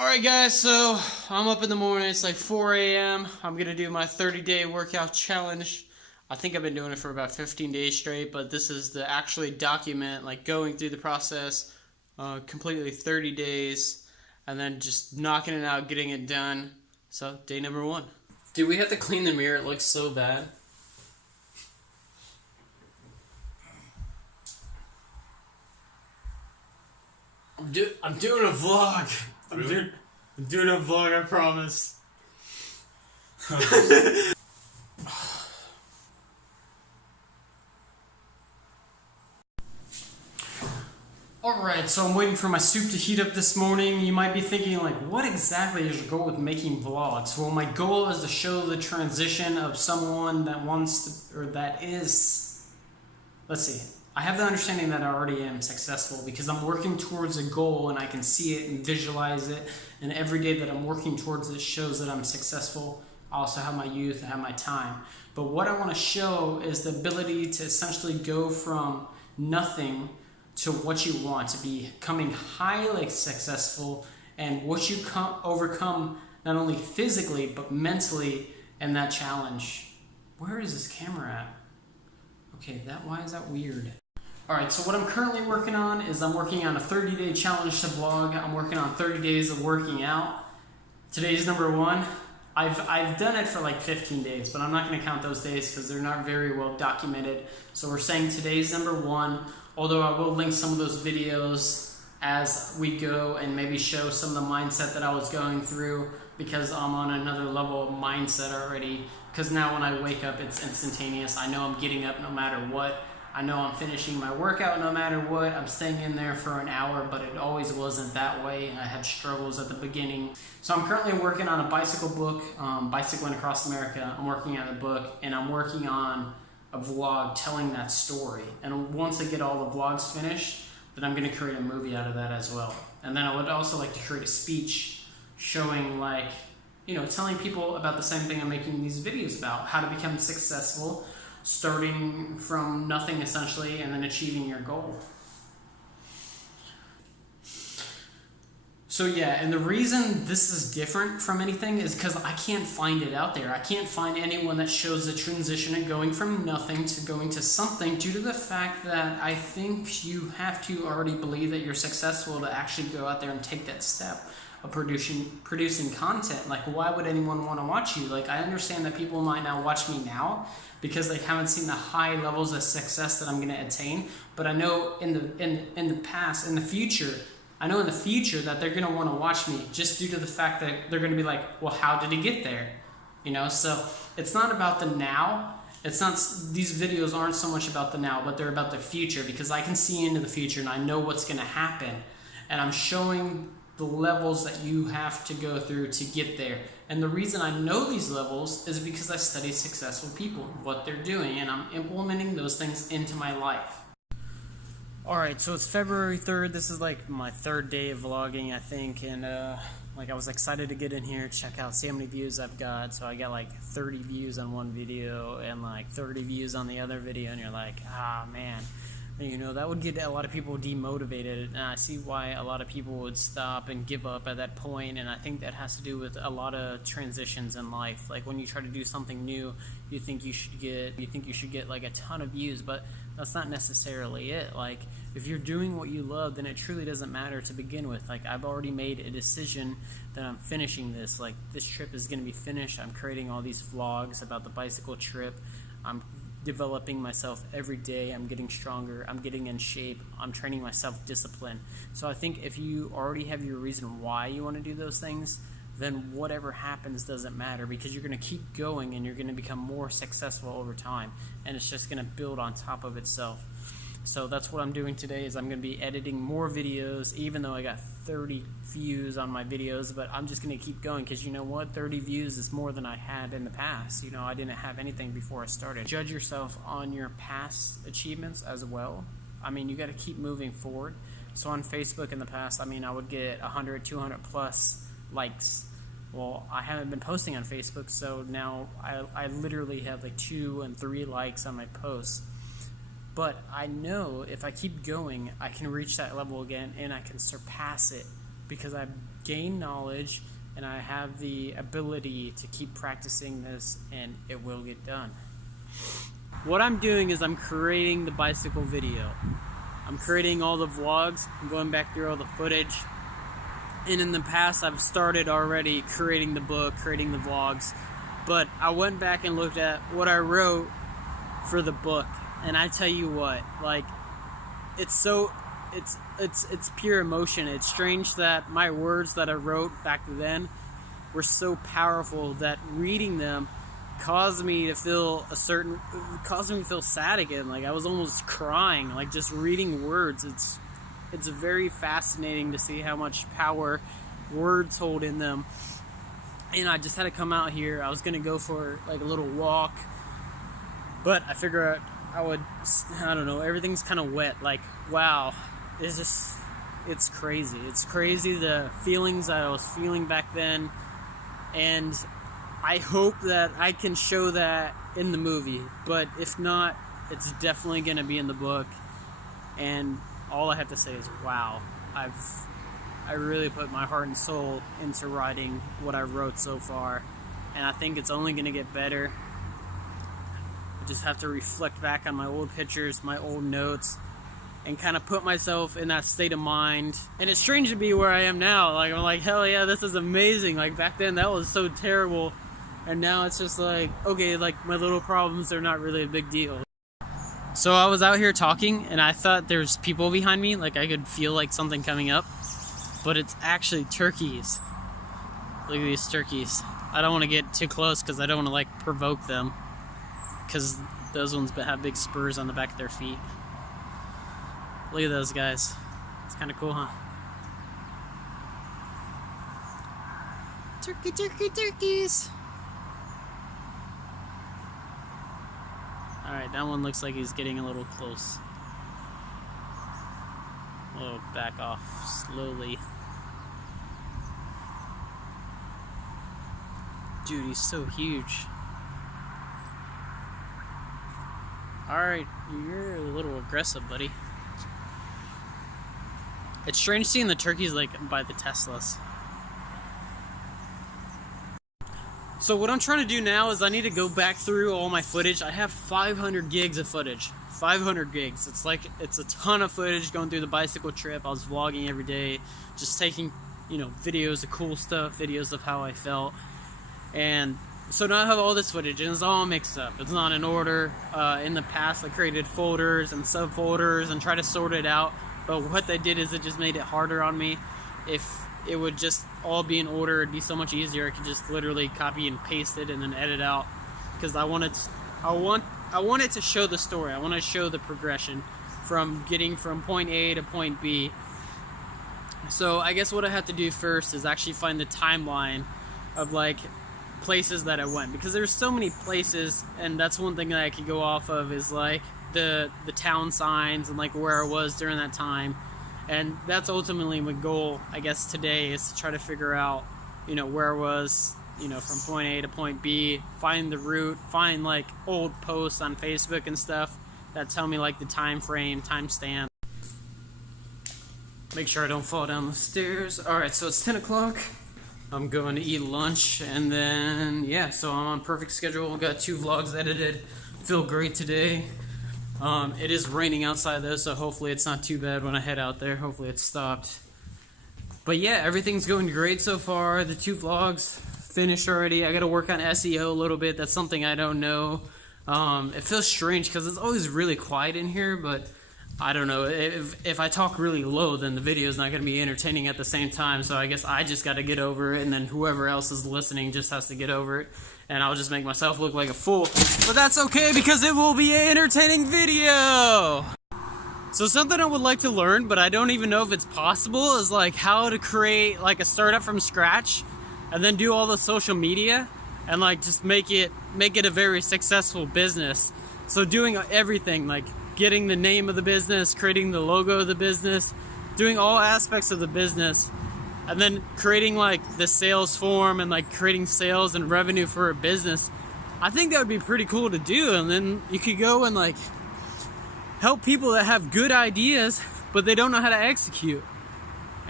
Alright guys, so I'm up in the morning, it's like 4 a.m. I'm going to do my 30-day workout challenge. I think I've been doing it for about 15 days straight, but this is to actually document, like going through the process, completely 30 days, and then just knocking it out, getting it done. So, day number 1. Dude, we have to clean the mirror, it looks so bad. I'm doing a vlog. Really? I'm doing a vlog, I promise. Alright, so I'm waiting for my soup to heat up this morning. You might be thinking, like, what exactly is your goal with making vlogs? Well, my goal is to show the transition of someone that wants to, or that is, let's see. I have the understanding that I already am successful because I'm working towards a goal and I can see it and visualize it, and every day that I'm working towards it shows that I'm successful. I also have my youth, I have my time. But what I want to show is the ability to essentially go from nothing to what you want, to becoming highly successful, and what you overcome not only physically but mentally in that challenge. Where is this camera at? Okay, why is that weird? Alright, so what I'm currently working on is I'm working on a 30-day challenge to vlog. I'm working on 30 days of working out. Today's number 1. I've done it for like 15 days, but I'm not going to count those days because they're not very well documented. So we're saying today's number 1, although I will link some of those videos as we go and maybe show some of the mindset that I was going through, because I'm on another level of mindset already. Because now when I wake up, it's instantaneous. I know I'm getting up no matter what. I know I'm finishing my workout no matter what. I'm staying in there for an hour, but it always wasn't that way. I had struggles at the beginning. So I'm currently working on a bicycle book, Bicycling Across America. I'm working on a book, and I'm working on a vlog telling that story. And once I get all the vlogs finished, then I'm going to create a movie out of that as well. And then I would also like to create a speech showing, like, you know, telling people about the same thing I'm making these videos about, how to become successful, starting from nothing essentially, and then achieving your goal. So yeah, and the reason this is different from anything is because I can't find it out there. I can't find anyone that shows the transition and going from nothing to going to something, due to the fact that I think you have to already believe that you're successful to actually go out there and take that step of producing content. Like, why would anyone want to watch you? Like, I understand that people might not watch me now because they haven't seen the high levels of success that I'm going to attain, but I know in the past, in the future, I know in the future that they're going to want to watch me just due to the fact that they're going to be like, well, how did he get there? You know, so it's not about the now. It's not, these videos aren't so much about the now, but they're about the future, because I can see into the future and I know what's going to happen. And I'm showing the levels that you have to go through to get there. And the reason I know these levels is because I study successful people, what they're doing, and I'm implementing those things into my life. Alright, so it's February 3rd. This is like my 3rd day of vlogging, I think, and like I was excited to get in here, check out, see how many views I've got. So I got like 30 views on one video and like 30 views on the other video, and you're like, ah, man. You know, that would get a lot of people demotivated, and I see why a lot of people would stop and give up at that point. And I think that has to do with a lot of transitions in life. Like, when you try to do something new, you think you should get like a ton of views, but that's not necessarily it. Like, if you're doing what you love, then it truly doesn't matter to begin with. Like, I've already made a decision that I'm finishing this. Like, this trip is going to be finished. I'm creating all these vlogs about the bicycle trip. I'm developing myself every day. I'm getting stronger. I'm getting in shape. I'm training my self-discipline. So I think if you already have your reason why you want to do those things, then whatever happens doesn't matter, because you're going to keep going and you're going to become more successful over time, and it's just going to build on top of itself. So that's what I'm doing today, is I'm going to be editing more videos, even though I got 30 views on my videos, but I'm just going to keep going, because you know what, 30 views is more than I had in the past. You know, I didn't have anything before I started. Judge yourself on your past achievements as well. I mean, you got to keep moving forward. So on Facebook in the past, I mean, I would get 100, 200 plus likes. Well, I haven't been posting on Facebook, so now I literally have like 2 and 3 likes on my posts. But I know if I keep going, I can reach that level again, and I can surpass it, because I've gain knowledge, and I have the ability to keep practicing this, and it will get done. What I'm doing is I'm creating the bicycle video. I'm creating all the vlogs. I'm going back through all the footage. And in the past, I've started already creating the book, creating the vlogs. But I went back and looked at what I wrote for the book. And I tell you what, like, it's pure emotion. It's strange that my words that I wrote back then were so powerful that reading them caused me to feel sad again. Like I was almost crying, like just reading words. It's very fascinating to see how much power words hold in them. And I just had to come out here. I was gonna go for like a little walk, but I figured I don't know, everything's kind of wet. Like, wow, it's crazy. It's crazy the feelings that I was feeling back then. And I hope that I can show that in the movie, but if not, it's definitely going to be in the book. And all I have to say is, wow, I really put my heart and soul into writing what I wrote so far, and I think it's only going to get better. I just have to reflect back on my old pictures, my old notes, and kind of put myself in that state of mind. And it's strange to be where I am now. Like, I'm like, hell yeah, this is amazing. Like, back then, that was so terrible. And now it's just like, okay, like, my little problems are not really a big deal. So I was out here talking, and I thought there's people behind me. Like, I could feel, like, something coming up. But it's actually turkeys. Look at these turkeys. I don't want to get too close because I don't want to, like, provoke them. Because those ones have big spurs on the back of their feet. Look at those guys. It's kind of cool, huh? Turkeys! Alright, that one looks like he's getting a little close. A little back off slowly. Dude, he's so huge. Alright, you're a little aggressive, buddy. It's strange seeing the turkeys like by the Teslas. So what I'm trying to do now is I need to go back through all my footage. I have 500 gigs of footage. 500 gigs. It's a ton of footage going through the bicycle trip. I was vlogging every day, just taking, videos of cool stuff, videos of how I felt. And so now I have all this footage, and it's all mixed up. It's not in order. In the past, I created folders and subfolders and tried to sort it out. But what they did is it just made it harder on me. If it would just all be in order, it'd be so much easier. I could just literally copy and paste it and then edit out. Because I wanted to show the story. I want to show the progression from getting from point A to point B. So I guess what I have to do first is actually find the timeline of like places that I went, because there's so many places, and that's one thing that I could go off of is like the town signs and like where I was during that time. And that's ultimately my goal, I guess, today, is to try to figure out, where I was, from point A to point B, find the route, find like old posts on Facebook and stuff that tell me like the time frame, timestamp. Make sure I don't fall down the stairs. Alright, so it's 10 o'clock. I'm going to eat lunch, and then, yeah, so I'm on perfect schedule. Got 2 vlogs edited. Feel great today. It is raining outside though, so hopefully it's not too bad when I head out there. Hopefully it's stopped. But yeah, everything's going great so far. The 2 vlogs finished already. I gotta work on SEO a little bit. That's something I don't know. It feels strange because it's always really quiet in here, but I don't know. If I talk really low, then the video is not going to be entertaining at the same time. So I guess I just got to get over it, and then whoever else is listening just has to get over it. And I'll just make myself look like a fool. But that's okay, because it will be an entertaining video. So something I would like to learn, but I don't even know if it's possible, is like how to create like a startup from scratch and then do all the social media and like just make it a very successful business. So doing everything, like getting the name of the business, creating the logo of the business, doing all aspects of the business, and then creating like the sales form and like creating sales and revenue for a business. I think that would be pretty cool to do. And then you could go and like help people that have good ideas, but they don't know how to execute.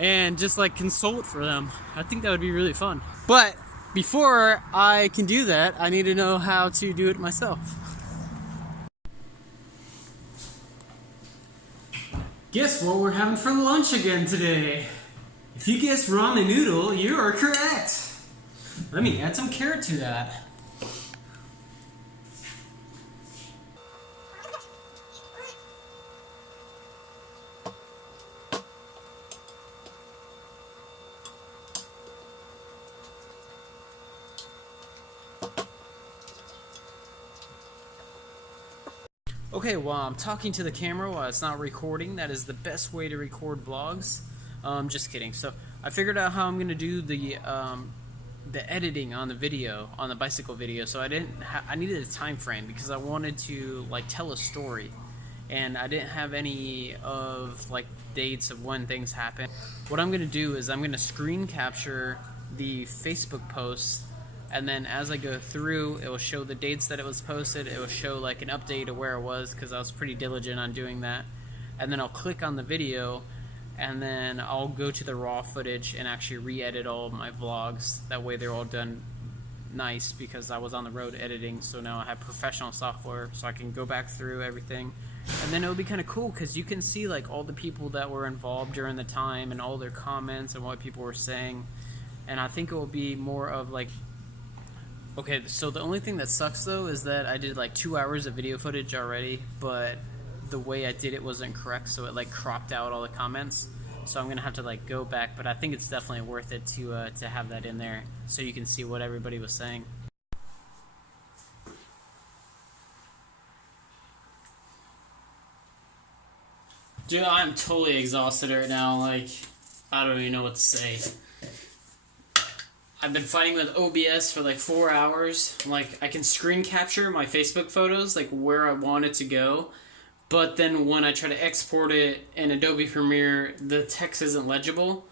and just like consult for them. I think that would be really fun. But before I can do that, I need to know how to do it myself. Guess what we're having for lunch again today? If you guessed ramen noodle, you are correct. Let me add some carrot to that. Okay, while I'm talking to the camera while it's not recording, that is the best way to record vlogs. Just kidding. So I figured out how I'm gonna do the editing on the video, on the bicycle video. So I needed a time frame because I wanted to like tell a story, and I didn't have any of like dates of when things happen. What I'm gonna do is I'm gonna screen capture the Facebook posts, and then as I go through, it will show the dates that it was posted. It will show like an update of where it was because I was pretty diligent on doing that. And then I'll click on the video, and then I'll go to the raw footage and actually re-edit all of my vlogs. That way they're all done nice because I was on the road editing, so now I have professional software so I can go back through everything. And then it'll be kind of cool because you can see like all the people that were involved during the time and all their comments and what people were saying. And I think it will be more of like, okay, so the only thing that sucks though is that I did like 2 hours of video footage already, but the way I did it wasn't correct, so it like cropped out all the comments. So I'm gonna have to like go back, but I think it's definitely worth it to have that in there so you can see what everybody was saying. Dude, I'm totally exhausted right now. Like, I don't even know what to say. I've been fighting with OBS for like 4 hours. Like, I can screen capture my Facebook photos, like where I want it to go. But then when I try to export it in Adobe Premiere, the text isn't legible.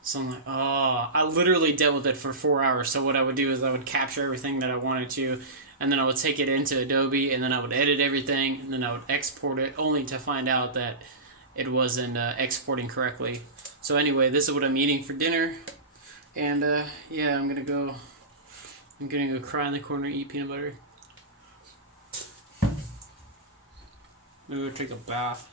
So I'm like, oh, I literally dealt with it for 4 hours. So what I would do is I would capture everything that I wanted to, and then I would take it into Adobe, and then I would edit everything, and then I would export it, only to find out that it wasn't exporting correctly. So anyway, this is what I'm eating for dinner. And yeah, I'm gonna go cry in the corner and eat peanut butter. Maybe we'll take a bath.